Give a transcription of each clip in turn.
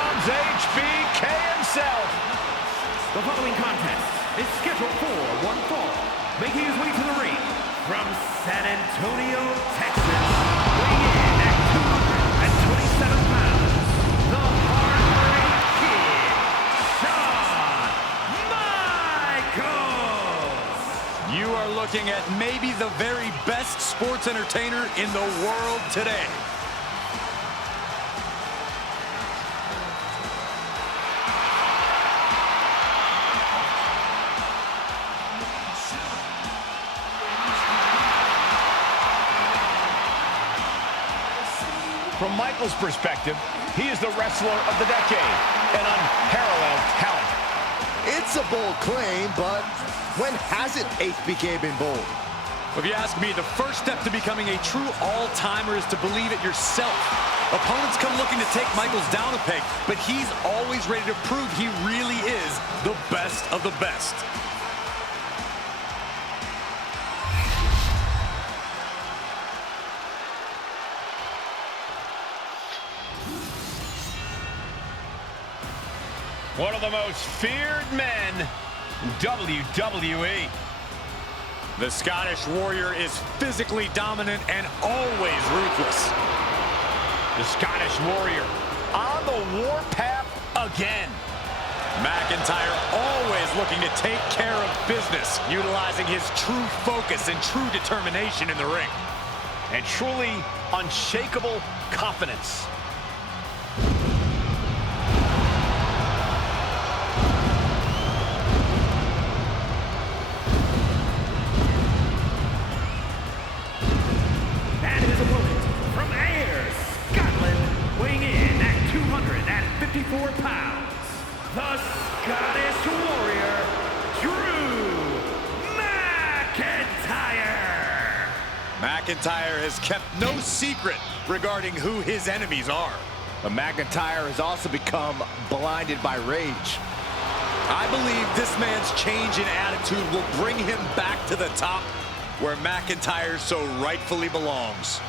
comes HBK himself. The following contest is scheduled for one fall. Making his way to the ring from San Antonio, Texas, weighing in at 227 pounds, the Heartbreak Kid, Shawn Michaels. You are looking at maybe the very best sports entertainer in the world today. From Michaels' perspective, he is the wrestler of the decade, an unparalleled talent. It's a bold claim, but when hasn't HBK been bold? If you ask me, the first step to becoming a true all-timer is to believe it yourself. Opponents come looking to take Michaels down a peg, but he's always ready to prove he really is the best of the best. One of the most feared men in WWE. The Scottish Warrior is physically dominant and always ruthless. The Scottish Warrior on the warpath again. McIntyre always looking to take care of business, utilizing his true focus and true determination in the ring. And truly unshakable confidence. Pounds, the Scottish Warrior, Drew McIntyre. McIntyre has kept no secret regarding who his enemies are. But McIntyre has also become blinded by rage. I believe this man's change in attitude will bring him back to the top where McIntyre so rightfully belongs.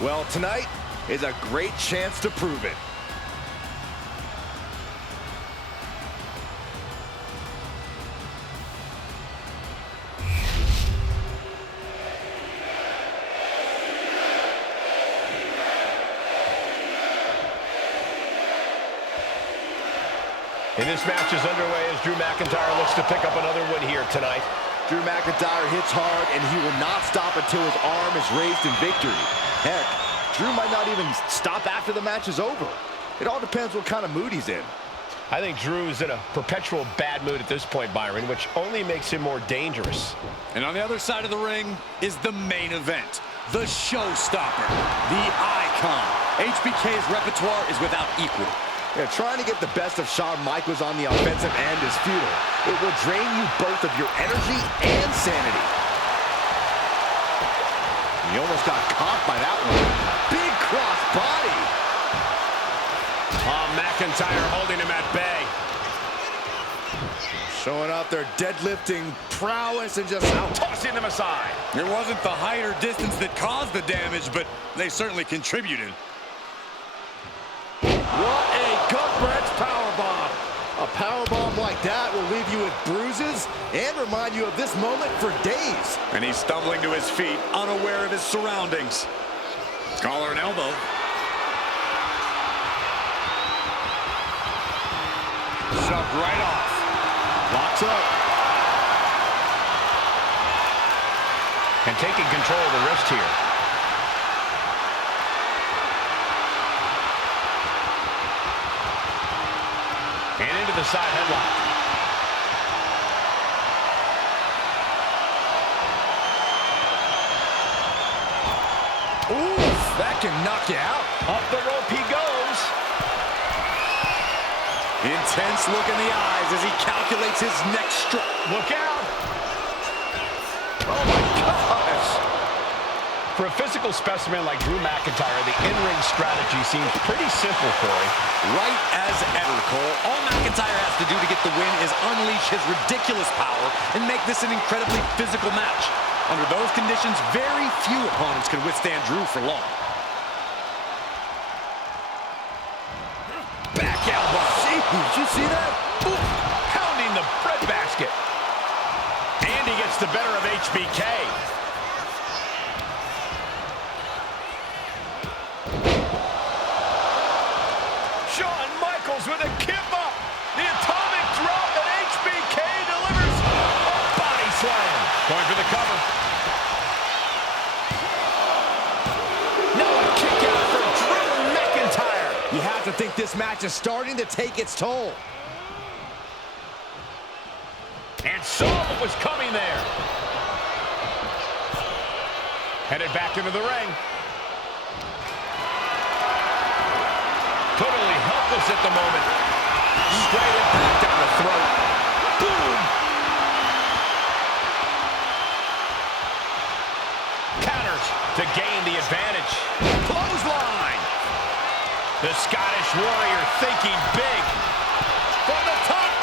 Well, tonight is a great chance to prove it. And this match is underway as Drew McIntyre looks to pick up another win here tonight. Drew McIntyre hits hard, and he will not stop until his arm is raised in victory. Heck, Drew might not even stop after the match is over. It all depends what kind of mood he's in. I think Drew is in a perpetual bad mood at this point, Byron, which only makes him more dangerous. And on the other side of the ring is the main event, the showstopper, the icon. HBK's repertoire is without equal. Yeah, trying to get the best of Shawn Michaels on the offensive end is futile. It will drain you both of your energy and sanity. He almost got caught by that one. Big cross body. Oh, McIntyre holding him at bay. Showing off their deadlifting prowess and just tossing them aside. It wasn't the height or distance that caused the damage, but they certainly contributed. What a gut-wrench powerbomb. A powerbomb like that will leave you with bruises and remind you of this moment for days. And he's stumbling to his feet, unaware of his surroundings. Collar and elbow. Shoved right off. Locks up. And taking control of the wrist here. And into the side headlock. Ooh, that can knock you out. Up the rope he goes. Intense look in the eyes as he calculates his next stroke. Look out. Oh, my gosh. For a physical specimen like Drew McIntyre, the in-ring strategy seems pretty simple, Corey. Right as ever, Cole. All McIntyre has to do to get the win is unleash his ridiculous power and make this an incredibly physical match. Under those conditions, very few opponents can withstand Drew for long. Back elbow. Did you see that? Ooh, pounding the breadbasket. And he gets the better of HBK. Shawn Michaels with a kip-up. The atomic drop, and HBK delivers a body slam. Going for the cover. Now a kick out for Drew McIntyre. You have to think this match is starting to take its toll. And saw what was coming there. Headed back into the ring. Totally helpless at the moment. Straight impact down the throat. Boom! Counters to gain the advantage. Clothesline! The Scottish Warrior thinking big. From the top.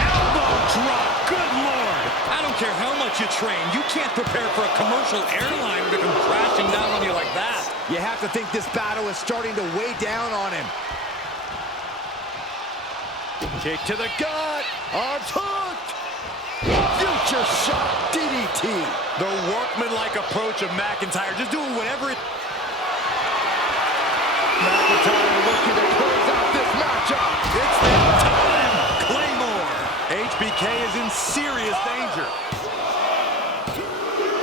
Elbow drop. Good Lord. I don't care how much you train. You can't prepare for a commercial airliner to come crashing down on you like that. You have to think this battle is starting to weigh down on him. Kick to the gut. Arms hooked. Future shot. DDT. The workmanlike approach of McIntyre, just doing whatever it... McIntyre looking to close out this matchup. It's that time! Claymore! HBK is in serious danger.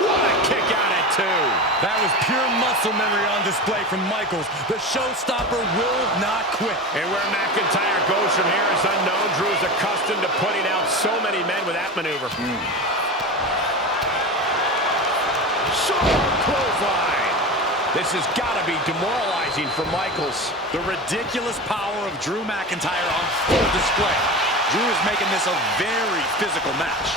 What a kick out at two. That was pure muscle memory on display from Michaels. The showstopper will not quit. And where McIntyre goes from here is unknown. Drew is accustomed to putting out so many men with that maneuver. Sharp clothesline. This has got to be demoralizing for Michaels. The ridiculous power of Drew McIntyre on full display. Drew is making this a very physical match.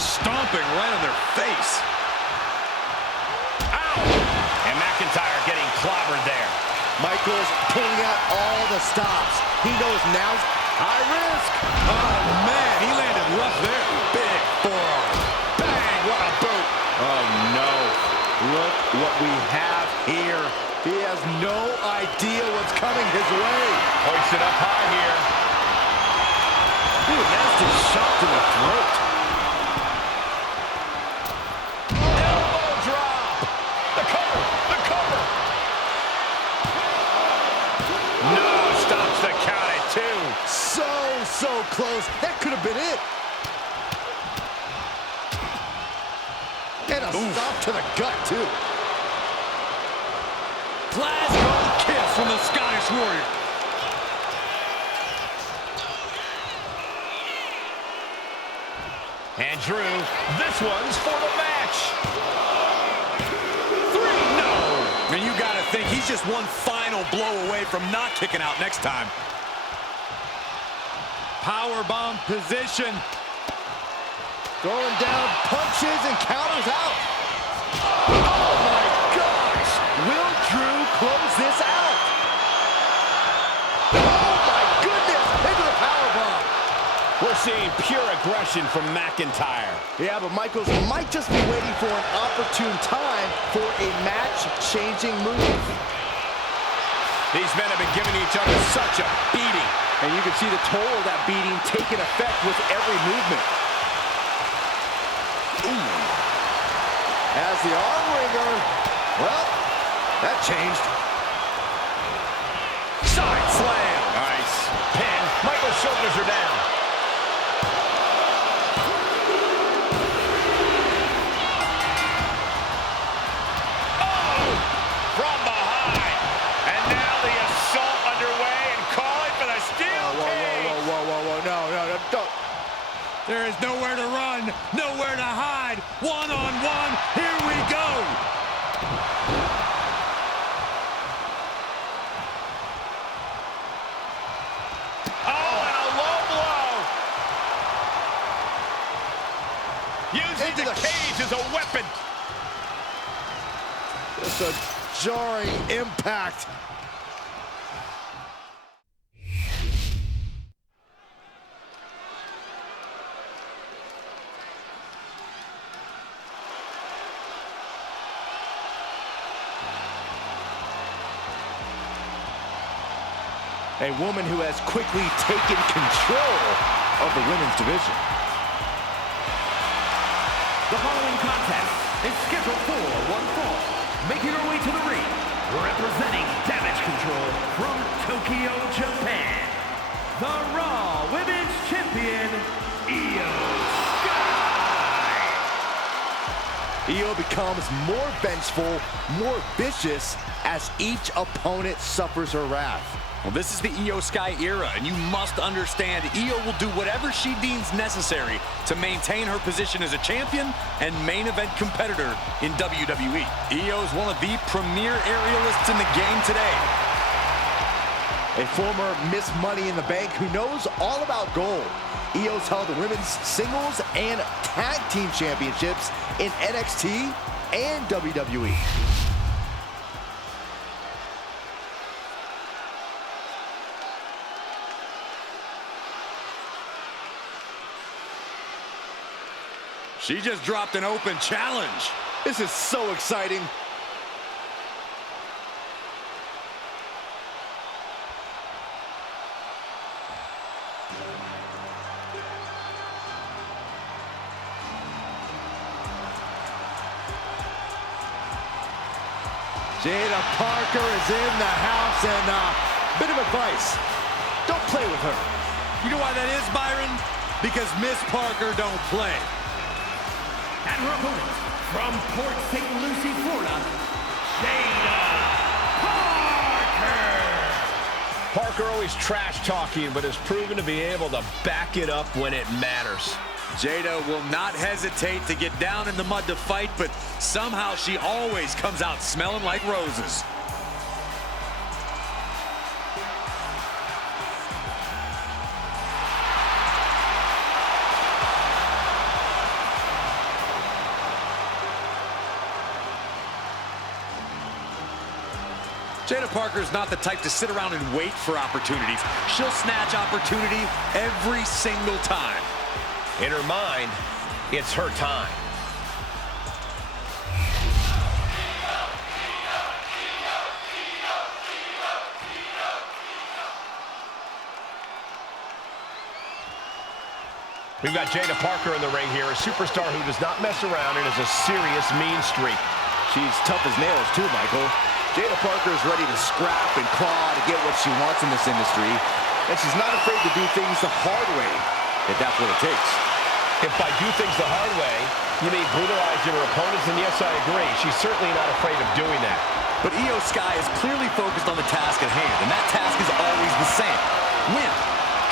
Stomping right on their face. Ow! And McIntyre getting clobbered there. Michaels pulling out all the stops. He knows now's high risk. Oh, man, he landed rough there. Big forearm. Bang! What a boot! Oh, no. Look what we have here. He has no idea what's coming his way. Hoisted up high here. Ooh, nasty shot to the throat. Elbow drop. The cover. The cover. No, stops the count at two. So close. That could have been it. And a stop to the gut, too. Glasgow kiss from the Scottish Warrior. And Drew, this one's for the match. 3, no. And you got to think he's just one final blow away from not kicking out next time. Powerbomb position. Throwing down punches and counters out. Oh, my gosh. Will Drew close this out? Oh, my goodness. Into the powerbomb. We're seeing pure aggression from McIntyre. Yeah, but Michaels might just be waiting for an opportune time for a match-changing move. These men have been giving each other such a beating. And you can see the toll of that beating taking effect with every movement. Ooh. As the arm wringer, well, that changed. Side slam. Nice. Pin. Michael's shoulders are down. Oh! From behind. And now the assault underway and calling for the steel cage. Whoa, no, don't. There is nowhere to run, nowhere to hide. One-on-one, here we go. Oh, and a low blow. Using the cage as a weapon. It's a jarring impact. A woman who has quickly taken control of the women's division. The following contest is scheduled for one fall. Making her way to the ring, representing Damage Control from Tokyo, Japan, the Raw Women's Champion, Io Sky. Io becomes more vengeful, more vicious as each opponent suffers her wrath. Well, this is the Io Sky era, and you must understand Io will do whatever she deems necessary to maintain her position as a champion and main event competitor in WWE. Io is one of the premier aerialists in the game today. A former Miss Money in the Bank who knows all about gold. Io's held the women's singles and tag team championships in NXT and WWE. She just dropped an open challenge. This is so exciting. Jada Parker is in the house, and a bit of advice. Don't play with her. You know why that is, Byron? Because Miss Parker don't play. And her opponent, from Port St. Lucie, Florida, Jada Parker. Parker always trash-talking, but has proven to be able to back it up when it matters. Jada will not hesitate to get down in the mud to fight, but somehow she always comes out smelling like roses. Jada Parker's not the type to sit around and wait for opportunities. She'll snatch opportunity every single time. In her mind, it's her time. We've got Jada Parker in the ring here, a superstar who does not mess around and is a serious mean streak. She's tough as nails too, Michael. Jada Parker is ready to scrap and claw to get what she wants in this industry. And she's not afraid to do things the hard way, if that's what it takes. If by do things the hard way, you mean brutalizing her opponents, then yes, I agree. She's certainly not afraid of doing that. But Io Sky is clearly focused on the task at hand, and that task is always the same: win.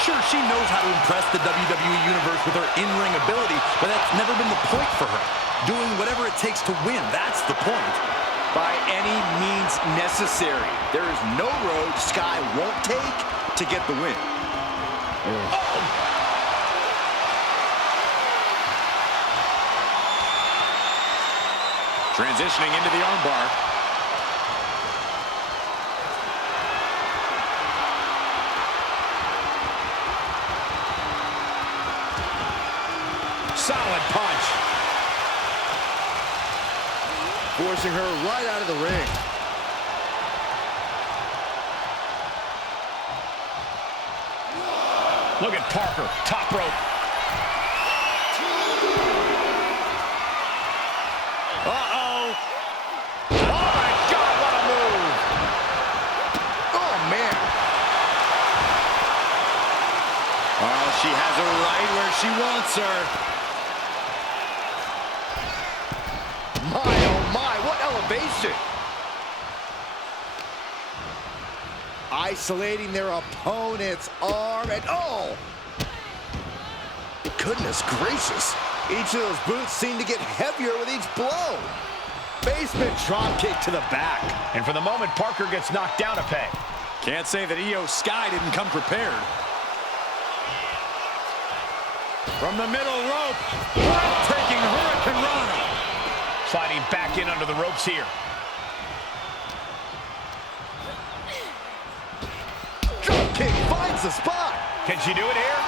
Sure, she knows how to impress the WWE Universe with her in-ring ability, but that's never been the point for her. Doing whatever it takes to win, that's the point. By any means necessary. There is no road Sky won't take to get the win. Transitioning into the armbar. Solid punch. Forcing her right out of the ring. Look at Parker, top rope. Uh-oh. Oh, my God, what a move. Oh, man. Oh, she has her right where she wants her. My, oh, my, what elevation. Isolating their opponent's arm, and oh! Goodness gracious. Each of those boots seem to get heavier with each blow. Basement drop kick to the back. And for the moment, Parker gets knocked down a peg. Can't say that Io Sky didn't come prepared. From the middle rope, breathtaking Hurricane Rana. Sliding back in under the ropes here. Drop kick finds the spot. Can she do it here?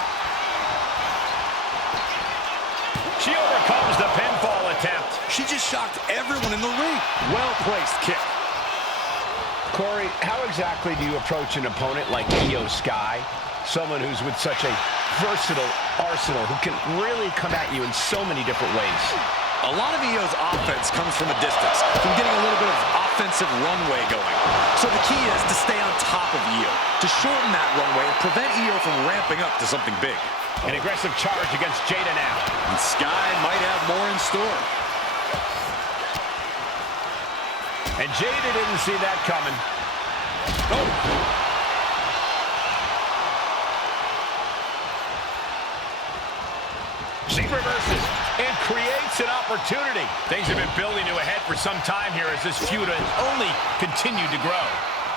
She overcomes the pinfall attempt. She just shocked everyone in the ring. Well-placed kick. Corey, how exactly do you approach an opponent like Io Sky? Someone who's with such a versatile arsenal who can really come at you in so many different ways. A lot of Io's offense comes from a distance, from getting a little bit of offensive runway going. So the key is to stay on top of Io, to shorten that runway and prevent Io from ramping up to something big. An aggressive charge against Jada now. And Sky might have more in store. And Jada didn't see that coming. Oh! She reverses and creates an opportunity. Things have been building to a head for some time here as this feud has only continued to grow.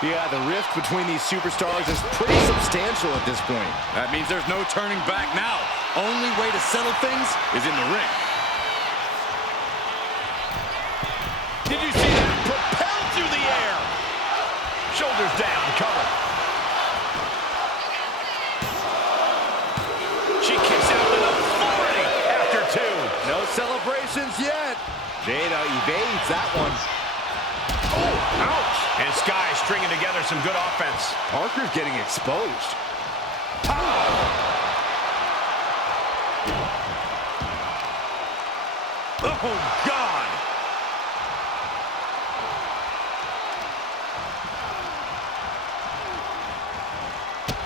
Yeah, the rift between these superstars is pretty substantial at this point. That means there's no turning back now. Only way to settle things is in the ring. Did you see that? Propelled through the air. Shoulders down, cover. She kicks out with authority after two. No celebrations yet. Jada evades that one. Oh, ouch. And Sky stringing together some good offense. Parker's getting exposed. Oh, God.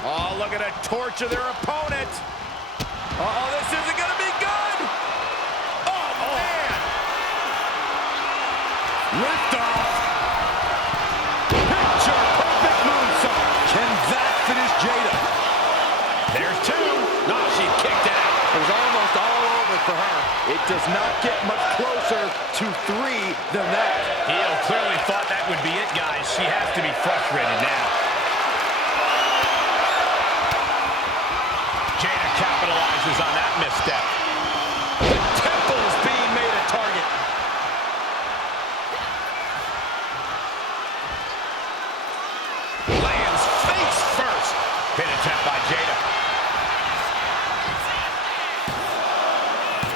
Oh, look at her torture their opponent. Uh-oh, this isn't going to be good. Oh, man. Lift off. Picture perfect moonsault. Can that finish Jada? There's two. No, she kicked out. It was almost all over for her. It does not get much closer to three than that. Io clearly thought that would be it, guys. She has to be frustrated now. Jada capitalizes on that misstep. The temple's being made a target. Lands face first. Pin attempt by Jada.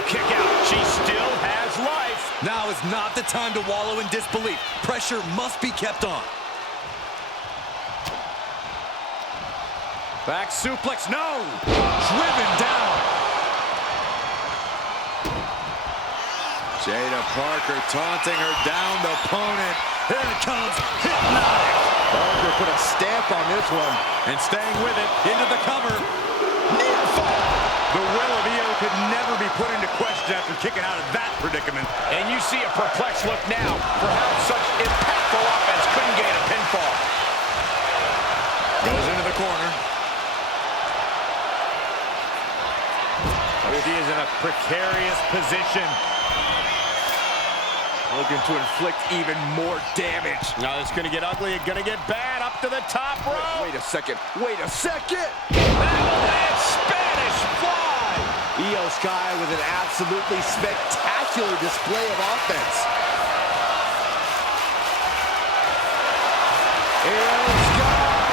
Kick out. She still has life. Now is not the time to wallow in disbelief. Pressure must be kept on. Back suplex, no! Driven down. Jada Parker taunting her down the opponent. Here it comes, hypnotic. Parker put a stamp on this one. And staying with it, into the cover. Near fall. The will of Io could never be put into question after kicking out of that predicament. And you see a perplexed look now for how such impactful offense couldn't gain a pinfall. Goes into the corner. He is in a precarious position. Looking to inflict even more damage. Now it's going to get ugly. It's going to get bad up to the top rope. Wait a second. Wait a second. Avalanche Spanish fly. Io Sky with an absolutely spectacular display of offense. Io Sky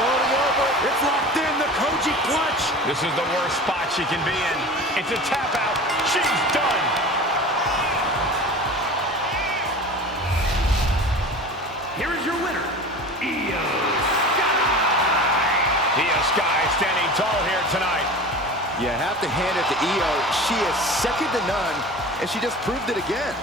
floating over. It's locked in, the Koji clutch. This is the worst spot she can be in. It's a tap out. She's done. Here is your winner, Io Sky. Io Sky standing tall here tonight. You have to hand it to Io. She is second to none, and she just proved it again.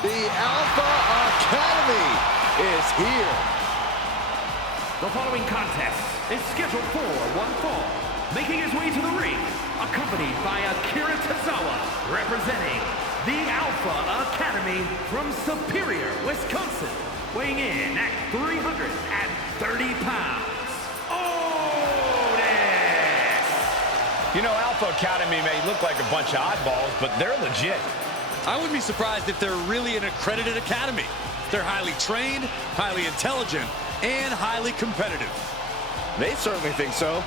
The Alpha Academy is here. The following contest is scheduled for one fall. Making his way to the ring, accompanied by Akira Tozawa, representing the Alpha Academy from Superior, Wisconsin, weighing in at 330 pounds. Otis! You know, Alpha Academy may look like a bunch of oddballs, but they're legit. I wouldn't be surprised if they're really an accredited academy. They're highly trained, highly intelligent, and highly competitive. They certainly think so.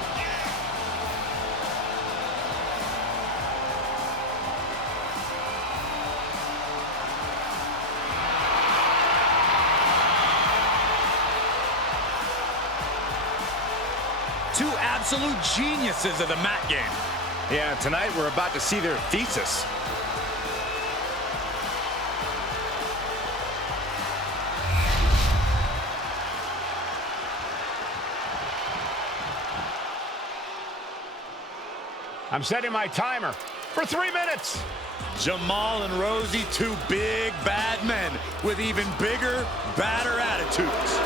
Two absolute geniuses of the mat game. Yeah, tonight we're about to see their thesis. I'm setting my timer for 3 minutes. Jamal and Rosie, two big, bad men with even bigger, badder attitudes.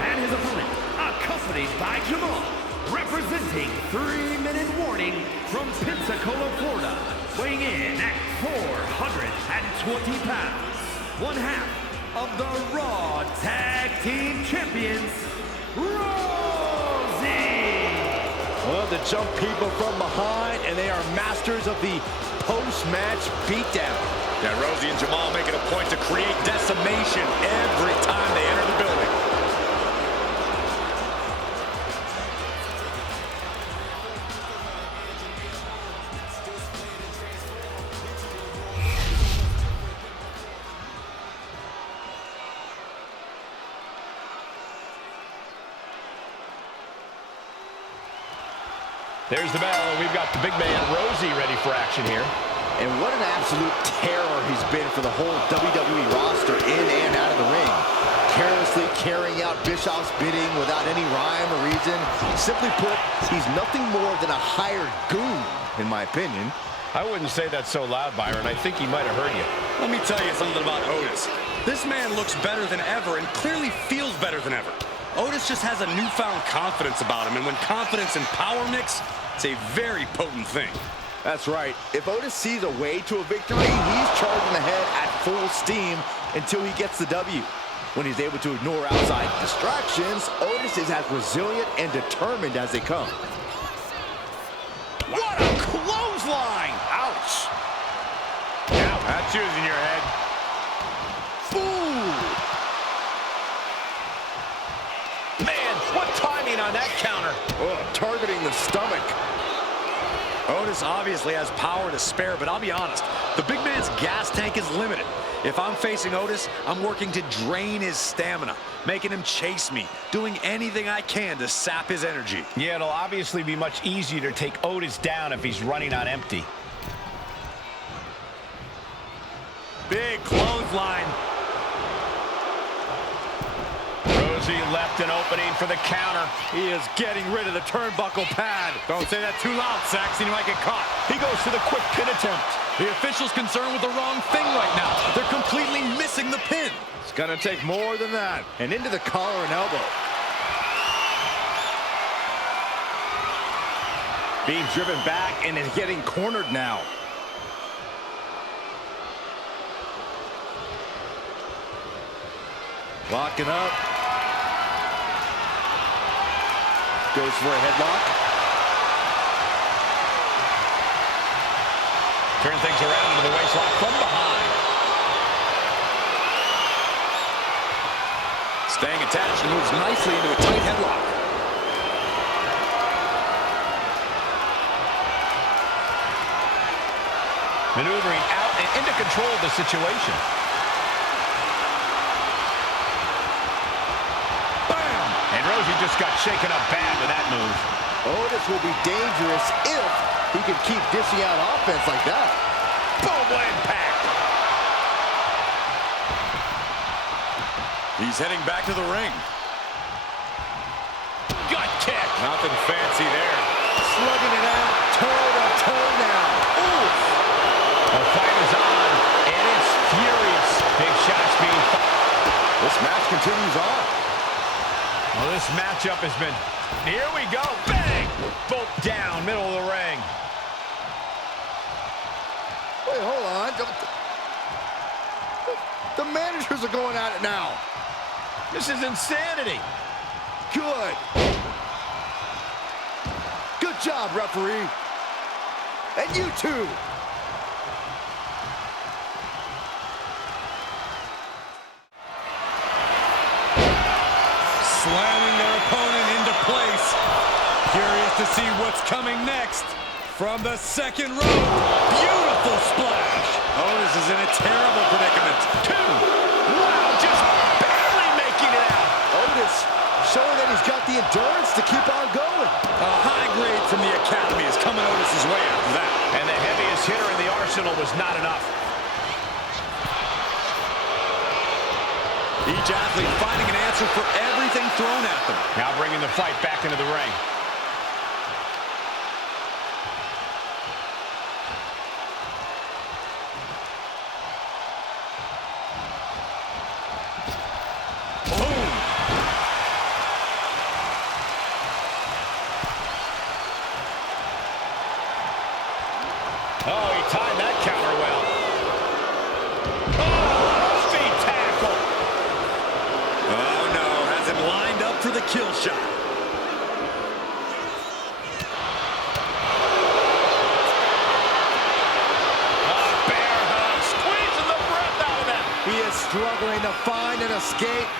And his opponent, accompanied by Jamal, representing 3-minute warning from Pensacola, Florida, weighing in at 420 pounds, one half of the Raw Tag Team Champions, Well, to jump people from behind, and they are masters of the post-match beatdown. Yeah, Rosie and Jamal make it a point to create decimation every time they enter the building. There's the bell. We've got the big man, Rosie, ready for action here. And what an absolute terror he's been for the whole WWE roster in and out of the ring. Carelessly carrying out Bischoff's bidding without any rhyme or reason. Simply put, he's nothing more than a hired goon, in my opinion. I wouldn't say that so loud, Byron. I think he might have heard you. Let me tell you something about Otis. This man looks better than ever and clearly feels better than ever. Otis just has a newfound confidence about him, and when confidence and power mix, it's a very potent thing. That's right. If Otis sees a way to a victory, he's charging ahead at full steam until he gets the W. When he's able to ignore outside distractions, Otis is as resilient and determined as they come. What a clothesline! Ouch! Yeah, that's using your head. Ooh! Man, what timing on that counter. Oh, targeting the stomach. Otis obviously has power to spare, but I'll be honest, the big man's gas tank is limited. If I'm facing Otis, I'm working to drain his stamina, making him chase me, doing anything I can to sap his energy. Yeah, it'll obviously be much easier to take Otis down if he's running on empty. Big clothesline. Rosie left an opening for the counter. He is getting rid of the turnbuckle pad. Don't say that too loud, Saxon. You might get caught. He goes for the quick pin attempt. The official's concerned with the wrong thing right now. They're completely missing the pin. It's gonna take more than that. And into the collar and elbow. Being driven back and is getting cornered now. Locking up. Goes for a headlock. Turn things around to the waistlock from behind. Staying attached and moves nicely into a tight headlock. Maneuvering out and into control of the situation. Bam! And Rosie just got shaken up bad with that move. Otis will be dangerous if he can keep dishing out offense like that. Boom, what impact! He's heading back to the ring. Gut kick! Nothing fancy there. Slugging it out, toe-to-toe now. Oof. The fight is on, and it's furious. Big shots being fired. This match continues on. Well, this matchup has been... Here we go. Bang! Both down, middle of the ring. Wait, hold on. The managers are going at it now. This is insanity. Good. Good job, referee. And you too. slamming their opponent into place. Curious to see what's coming next. From the second rope, beautiful splash. Otis is in a terrible predicament. 2. Wow, just barely making it out. Otis showing that he's got the endurance to keep on going. A high grade from the Academy is coming Otis' way after that. And the heaviest hitter in the arsenal was not enough. Each athlete finding an answer for everything thrown at them. Now bringing the fight back into the ring. Oh, he timed that counter well. Oh, feet tackle. Oh, no. Has him lined up for the kill shot. Oh, bear hug. Squeezing the breath out of him. He is struggling to find an escape.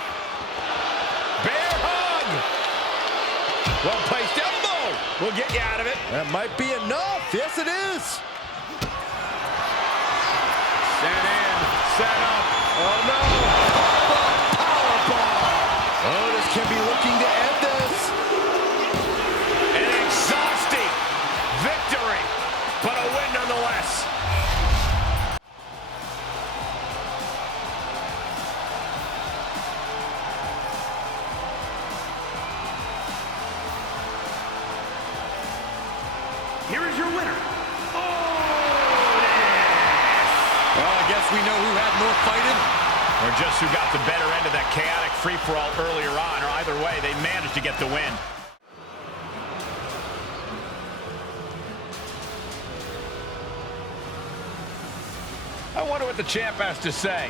Bear hug. Well-placed elbow. We'll get you out of it. That might be enough. Yes, it is. Set in, set up. Oh, no. Powerbomb. Otis can be looking to end this. An exhausting victory, but a win nonetheless. Here is your winner, Well, I guess we know who had more fight in them. Or just who got the better end of that chaotic free-for-all earlier on, or either way, they managed to get the win. I wonder what the champ has to say.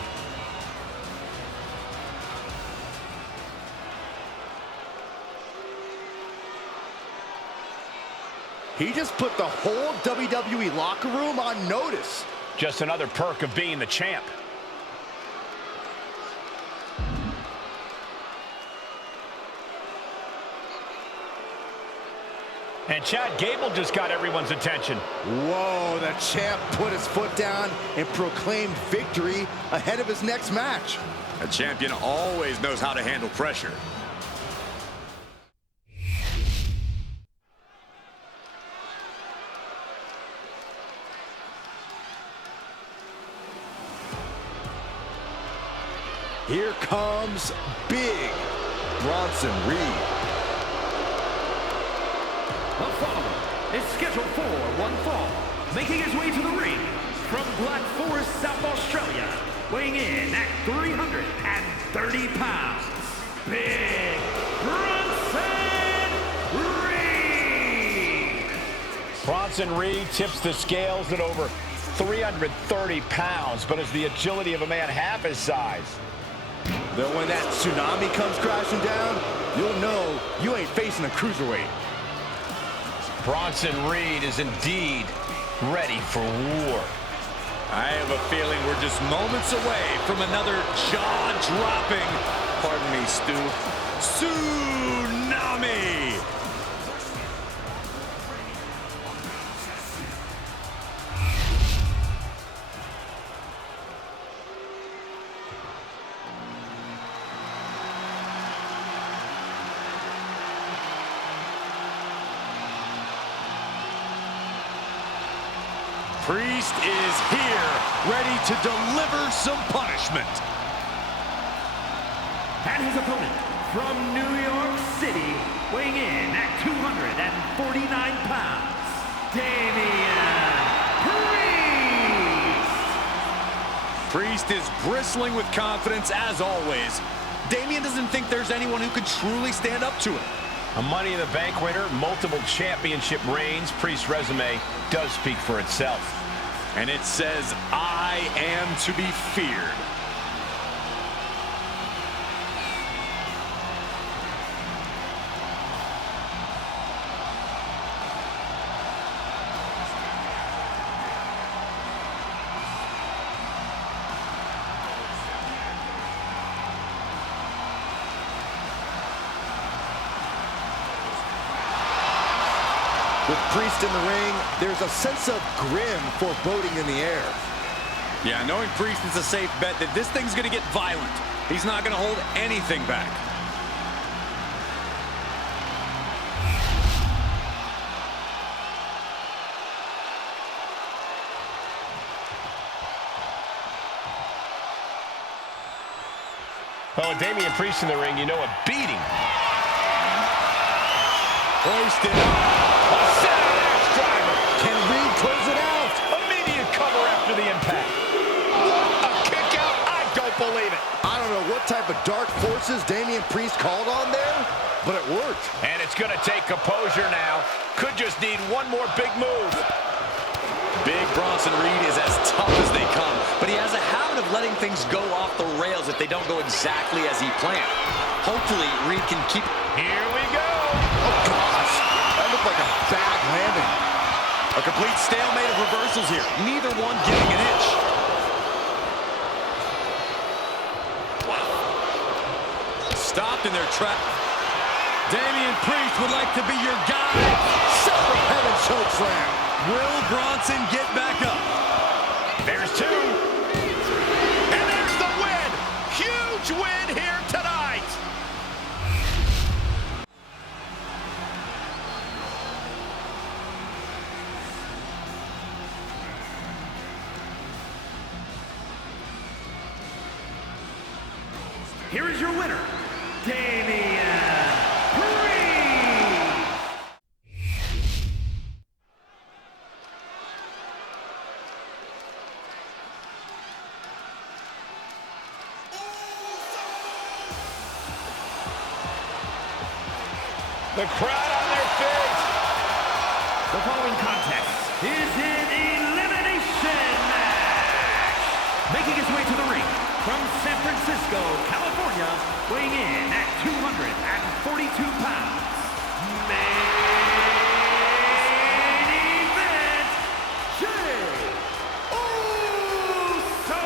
He just put the whole WWE locker room on notice. Just another perk of being the champ. And Chad Gable just got everyone's attention. Whoa, the champ put his foot down and proclaimed victory ahead of his next match. A champion always knows how to handle pressure. Here comes Big Bronson Reed. The following is scheduled for one fall. Making his way to the ring from Black Forest, South Australia, weighing in at 330 pounds, Big Bronson Reed. Bronson Reed tips the scales at over 330 pounds, but has the agility of a man half his size. Though when that tsunami comes crashing down, you'll know you ain't facing a cruiserweight. Bronson Reed is indeed ready for war. I have a feeling we're just moments away from another jaw-dropping, pardon me, Stu, tsunami. Priest is here, ready to deliver some punishment. And his opponent from New York City, weighing in at 249 pounds, Damian Priest. Priest is bristling with confidence as always. Damian doesn't think there's anyone who could truly stand up to him. A Money in the Bank winner, multiple championship reigns. Priest's resume does speak for itself. And it says, I am to be feared. With Priest in the ring, there's a sense of grim foreboding in the air. Yeah, knowing Priest is a safe bet that this thing's going to get violent. He's not going to hold anything back. Oh, Damian Priest in the ring, you know, a beating. Hoisted up. A Saturday axe driver. Can Reed close it out? Immediate cover after the impact. What a kick out. I don't believe it. I don't know what type of dark forces Damian Priest called on there, but it worked. And it's going to take composure now. Could just need one more big move. Big Bronson Reed is as tough as they come, but he has a habit of letting things go off the rails if they don't go exactly as he planned. Hopefully, Reed can keep... Here we go. Oh, gosh. That looked like a bad landing. A complete stalemate of reversals here. Neither one getting an inch. Wow. Stopped in their trap. Damian Priest would like to be your guy. Separate head and choke slam. Will Bronson get back up? There's two. And there's the win. Huge win here tonight. Here is your winner, Damian Priest. The crowd on their feet. The following contest is an elimination match. Making his way to the ring from San Francisco, California, weighing in at 242 pounds. Main event, Jey Uso.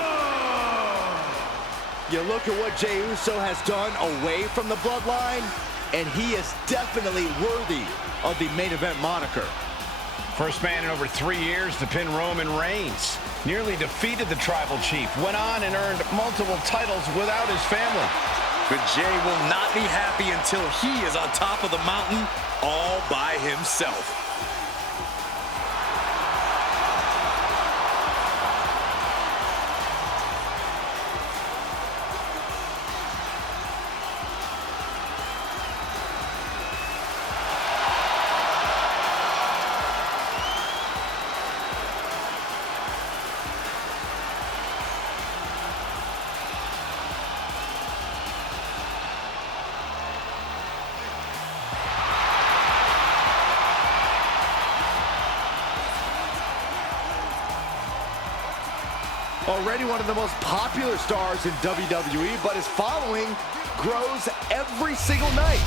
You look at what Jey Uso has done away from the bloodline, and he is definitely worthy of the main event moniker. First man in over 3 years to pin Roman Reigns. Nearly defeated the Tribal Chief. Went on and earned multiple titles without his family. But Jey will not be happy until he is on top of the mountain all by himself. Already one of the most popular stars in WWE, but his following grows every single night.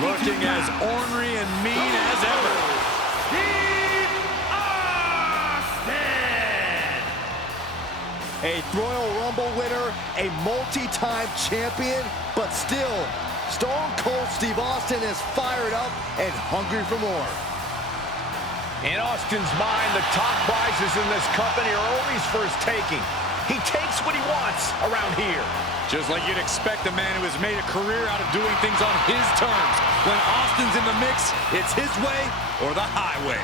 Looking as ornery and mean as ever. A Royal Rumble winner, a multi-time champion, but still, Stone Cold Steve Austin is fired up and hungry for more. In Austin's mind, the top prizes in this company are always for his taking. He takes what he wants around here. Just like you'd expect a man who has made a career out of doing things on his terms. When Austin's in the mix, it's his way or the highway.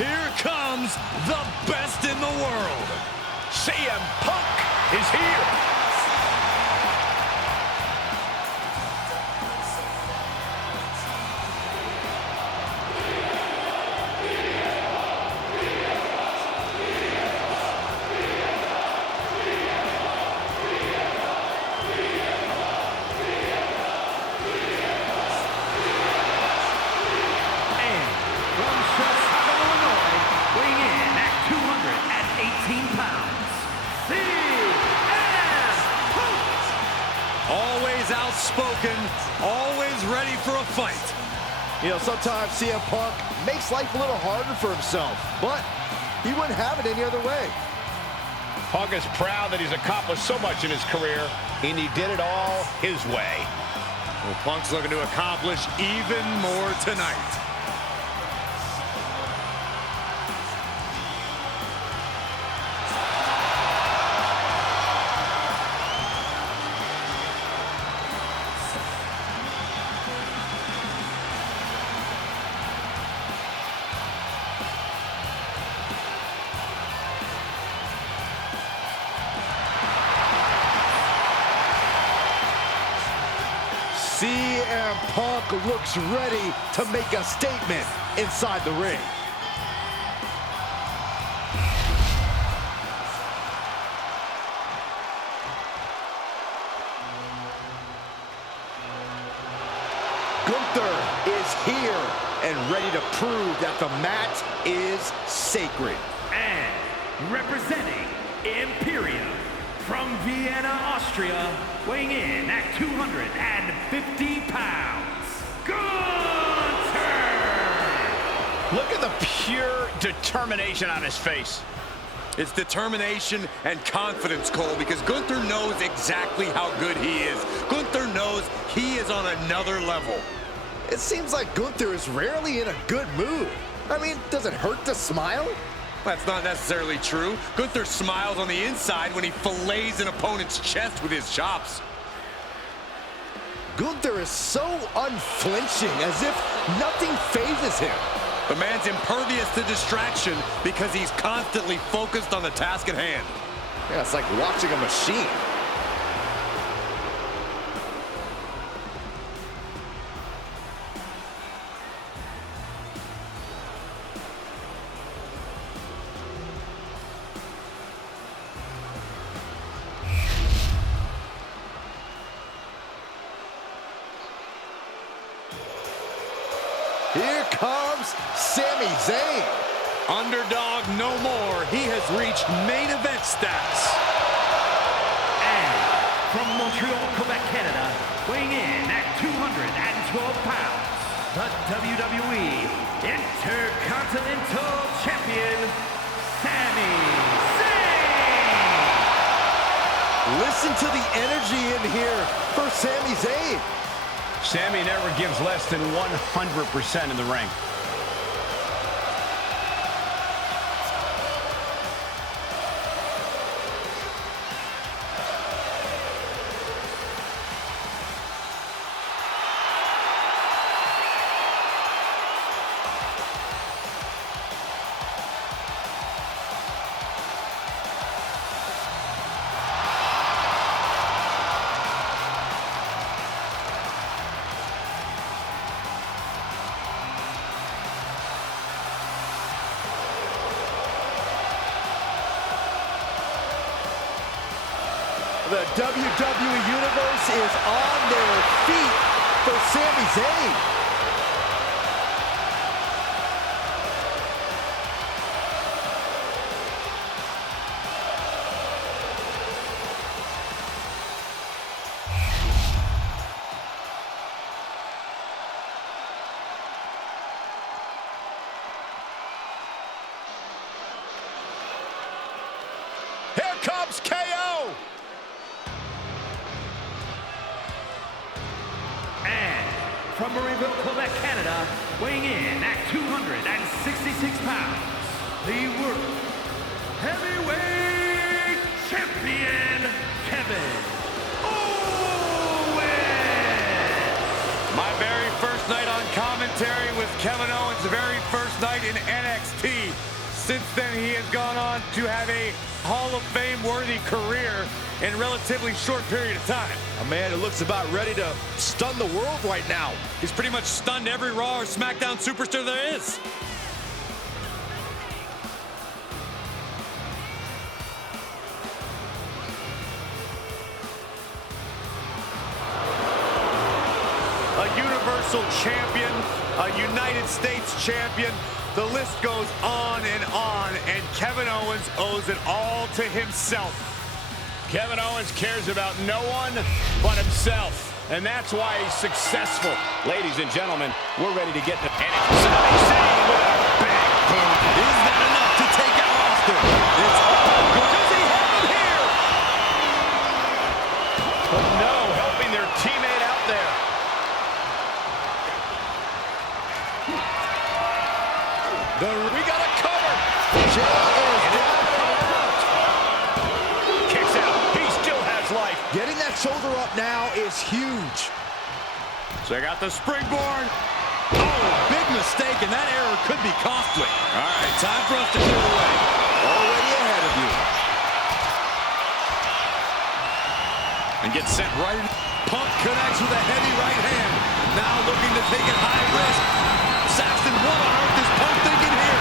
Here comes the best in the world. CM Punk is here. Always outspoken, always ready for a fight. You know, sometimes CM Punk makes life a little harder for himself, but he wouldn't have it any other way. Punk is proud that he's accomplished so much in his career, and he did it all his way. Well, Punk's looking to accomplish even more tonight. CM Punk looks ready to make a statement inside the ring. Gunther is here and ready to prove that the mat is sacred. And representing Imperium from Vienna, Austria, weighing in at 250 pounds, Gunther! Look at the pure determination on his face. It's determination and confidence, Cole, because Gunther knows exactly how good he is. Gunther knows he is on another level. It seems like Gunther is rarely in a good mood. I mean, does it hurt to smile? That's not necessarily true. Gunther smiles on the inside when he fillets an opponent's chest with his chops. Gunther is so unflinching, as if nothing phases him. The man's impervious to distraction because he's constantly focused on the task at hand. Yeah, it's like watching a machine. Here comes Sami Zayn. Underdog no more. He has reached main event status. And from Montreal, Quebec, Canada, weighing in at 212 pounds, the WWE Intercontinental Champion, Sami Zayn! Listen to the energy in here for Sami Zayn. Sami never gives less than 100% in the ring. The WWE Universe is on their feet for Sami Zayn. Here comes KO! From Marieville, Quebec, Canada, weighing in at 266 pounds, the World Heavyweight Champion, Kevin Owens! My very first night on commentary was Kevin Owens' very first night in NXT. Since then, he has gone on to have a Hall of Fame-worthy career in a relatively short period of time. A man who looks about ready to stun the world right now. He's pretty much stunned every Raw or SmackDown superstar there is. A Universal Champion, a United States Champion. The list goes on, and Kevin Owens owes it all to himself. Kevin Owens cares about no one but himself, and that's why he's successful. Ladies and gentlemen, we're ready to get to Sami Zayn with a big boom. Is that enough to take out Austin? It's all good. Does he have it here? But no, helping their teammate out there. We got a cover. Jay is down and out. Kicks out. He still has life. Getting that shoulder up now is huge. Check out the springboard. Oh, big mistake, and that error could be costly. All right, time for us to clear the way. Already ahead of you. And gets sent right in. Punk connects with a heavy right hand. Now looking to take it high risk. Saxton, what on earth is Punk thinking here?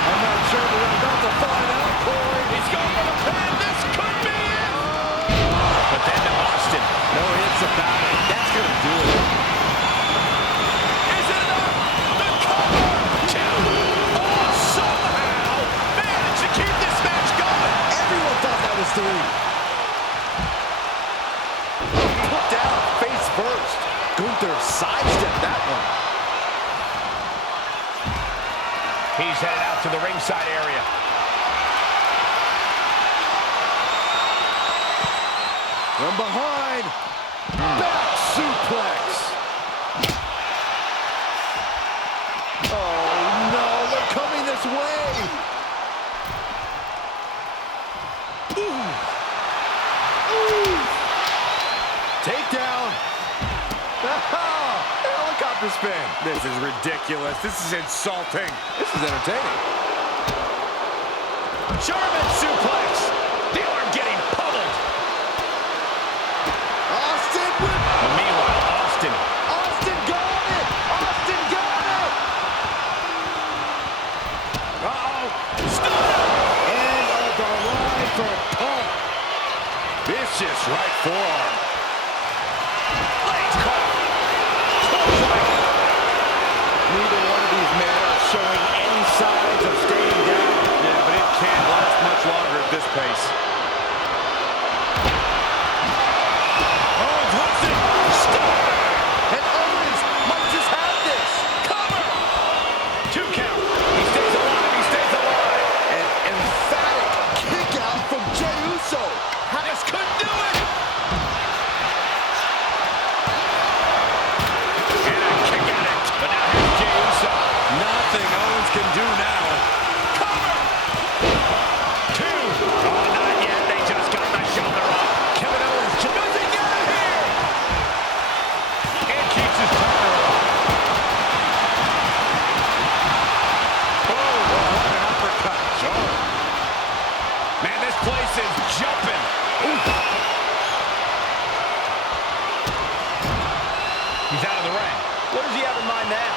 I'm not sure, but we're about to find out, Corey. He's going for the pin. This could be it. But then to Austin. No hits about it. That's going to do it. Is it enough? The cover. Two. Oh, somehow managed to keep this match going. Everyone thought that was three. Put down face first. Gunther sidestepped that one. He's headed out to the ringside area. From behind. Back suplex. Oh, no. They're coming this way. Ooh. Ooh. Takedown. Helicopter spin. This is ridiculous. This is insulting. This is entertaining. German suplex. The arm getting pummeled. Austin with... But meanwhile, Austin. Austin got it. Austin got it. Uh-oh. Stunner. End of the line for Punk. Vicious right forearm. Legs caught. Neither one of these men are showing any signs of staying down. Yeah, but it can't last much longer at this pace. Owens hooks it. Stunner. And Owens might just have this. Cover. 2 count. He stays alive. He stays alive. An emphatic kick out from Jey Uso. This could do it. And a kick at it. But now here's Jey Uso. Nothing Owens can do now. Cover. 2. Oh, not yet. They just got the shoulder up. Kevin Owens does he get it here? And keeps his partner up. Oh, what an uppercut. Sure. Man, this place is jumping. Ooh. He's out of the ring. What does he have in mind now?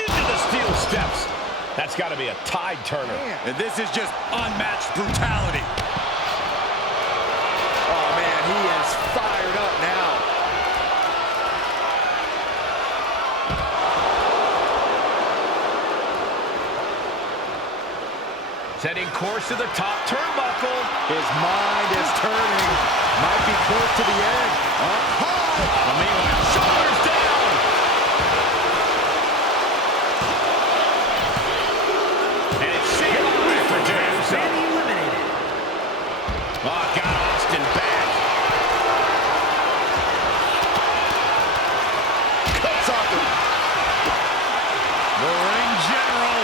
Into the steel steps. That's got to be a tide turner. And this is just unmatched brutality. Oh, man, he is fired up now. Setting course to the top turnbuckle. His mind is turning. Might be close to the end. Up high. But meanwhile, shoulders down. And it's CMI for Jey Uso. Eliminated. Oh, got Austin back. Cuts off the... The ring general.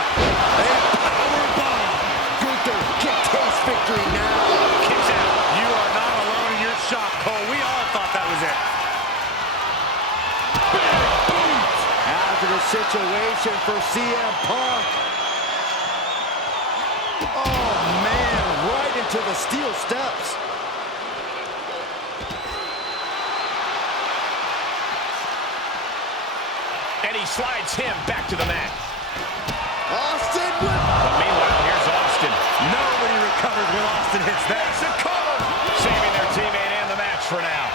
A powerbomb. Gunther can taste victory now. Kicks out. You are not alone in your shock, Cole. We all thought situation for CM Punk. Oh, man, right into the steel steps. And he slides him back to the mat. Austin with... But meanwhile, here's Austin. Nobody recovers when Austin hits that. That's a cover. Saving their teammate and the match for now.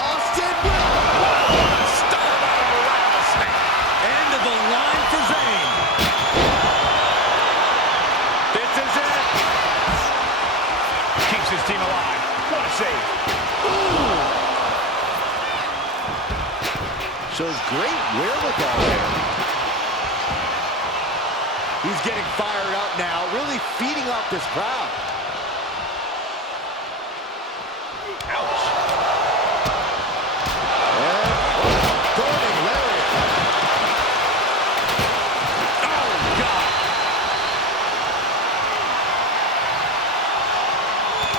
Austin with... Stomp out of a rattlesnake. End of the line for Zayn. This is it. Keeps his team alive. What a save. Ooh. Shows great wherewithal there. He's getting fired up now, really feeding off this crowd. Ouch. And burning lariat. Oh, God.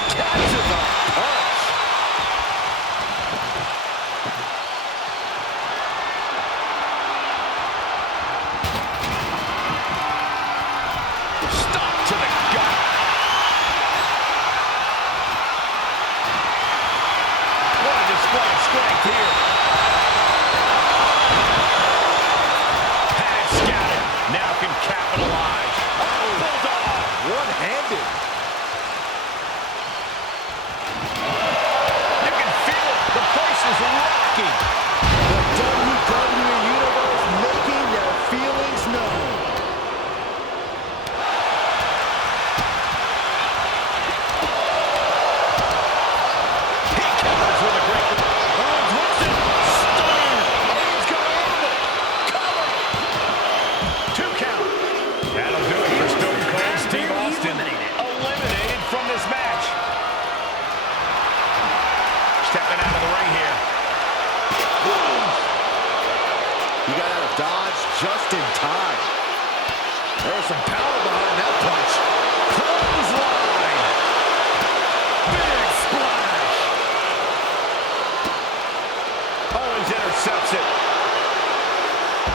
Catches a punch. Stop to the gut. What a display of strength here. Has scouted. Now can capitalize. Oh, bulldog. One-handed. You can feel it. The place is rocking. The WWE Universe making their feelings known. He counters with a great... Owens hooks it. Stunner. Owens got out of it. Cover. 2 count. That'll do it for Stone Cold Steve Austin. Eliminated from this match. Stepping out of the ring here. He got out of dodge just in time. There was some power behind that punch. Clothesline. Big splash. Owens intercepts it.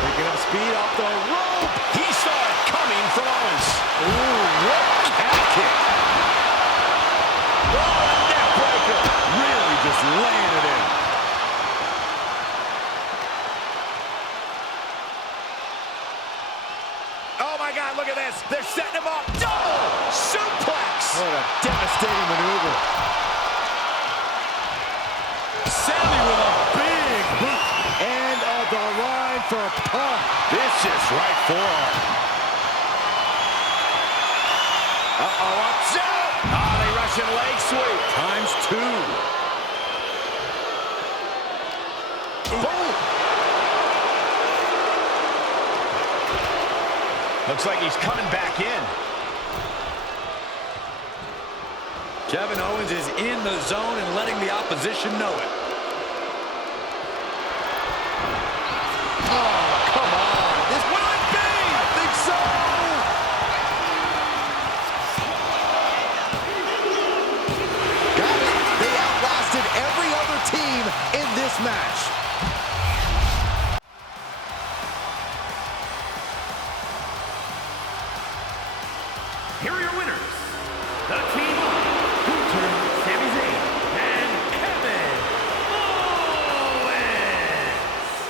Picking up speed off the rope. He saw it coming from Owens. Ooh, what a calf kick. Oh, a neck breaker. Really just laying it in. Oh, my God, look at this. They're setting him up. Double suplex. What a devastating maneuver. Sammy with a big boot. And of the line for Punk. Vicious right forearm. Uh-oh, watch out. Oh, they Russian leg sweep. ×2. Boom. Looks like he's coming back in. Kevin Owens is in the zone and letting the opposition know it. Oh, come on. This will it be? I think so. Got it. They outlasted every other team in this match. Here are your winners. The team of Hunter, Sami Zayn, and Kevin Owens.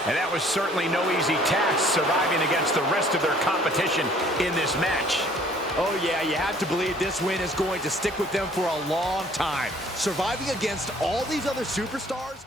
And that was certainly no easy task, surviving against the rest of their competition in this match. Oh, yeah, you have to believe this win is going to stick with them for a long time. Surviving against all these other superstars.